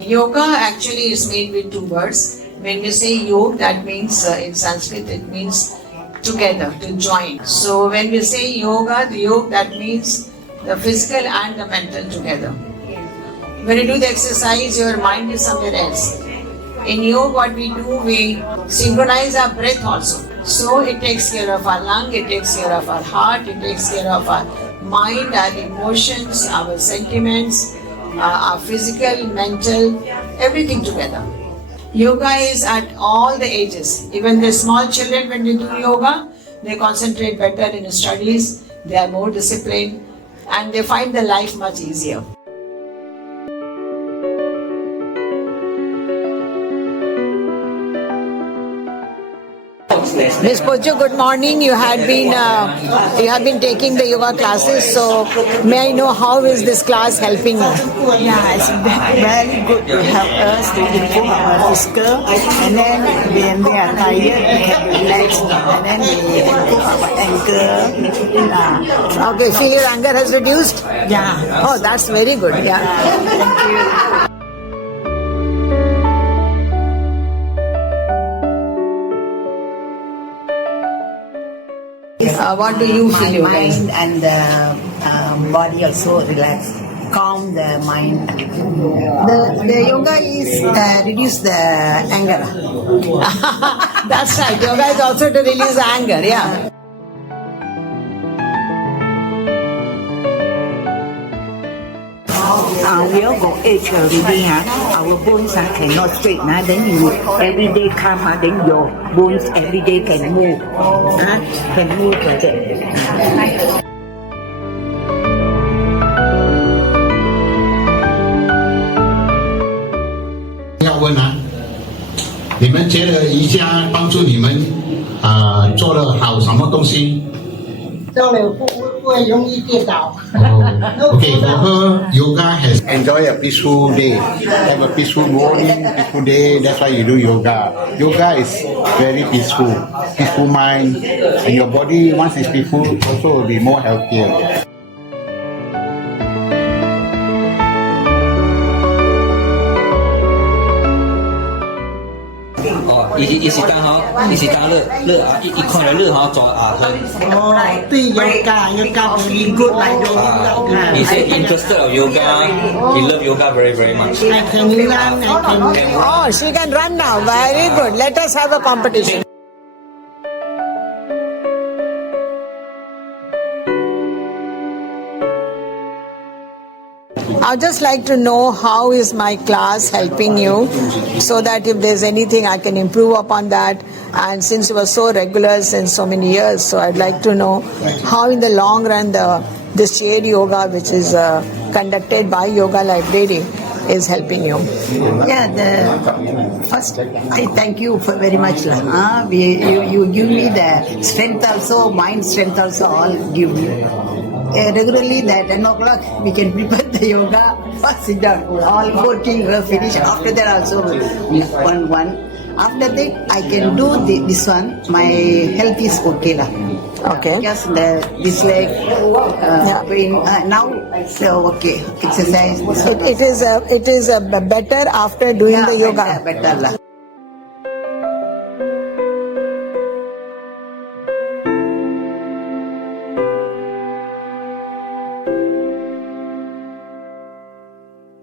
Yoga actually is made with two words. When we say yoga, that means in Sanskrit it means together, to join. So when we say yoga, the yoga that means the physical and the mental together. When you do the exercise, your mind is somewhere else. In yoga, what we do, we synchronize our breath also. So it takes care of our lung, it takes care of our heart, it takes care of our mind, our emotions, our sentiments, our physical, mental, everything together. Yoga is at all the ages. Even the small children, when they do yoga, they concentrate better in studies, they are more disciplined, and they find the life much easier. Ms. Pocho, good morning. You have been taking the yoga classes. So, may I know how is this class helping you? Yeah, it's very good to help us to improve our physical, and then when we are tired, we can relax, and then we improve our anger. Okay, feel your anger has reduced? Yeah. Oh, that's very good. Yeah. Thank you. What do you feel? My mind and the body also relax, calm the mind. The yoga is reduce the anger. That's right. Yoga is also to release anger. Yeah. We all got age already, our bones cannot straight. Then you every day come, then your bones every day can move. Can move like that. 要问啊，你们觉得瑜伽帮助你们做了好什么东西？ 做了不会容易跌倒。 Okay, for her, yoga has enjoy a peaceful day. Have a peaceful morning, peaceful day. That's why you do yoga. Yoga is very peaceful, peaceful mind, and your body once it's peaceful, also will be more healthier. Oh, 一时间吼，一时间热啊，一看到热吼做啊很。哦，对yoga very good like yoga. He said interested of yoga. He love yoga very very much. I can run, I can. Oh, she can run now. Very good. Let us have a competition. I'd just like to know how is my class helping you, so that if there's anything I can improve upon that. And since you were so regular since so many years, so I'd like to know how in the long run this chair yoga, which is conducted by Yoga Library, is helping you. Yeah, first I thank you for very much. You give me the strength also, mind strength also, all give me. Regularly at 10 o'clock we can prepare the yoga, first sit down, all 14 will finish. After that also one. After that I can do this one, my health is okay lah. Okay. Just this leg pain now so okay, exercise. It is better after doing the yoga. Better lah.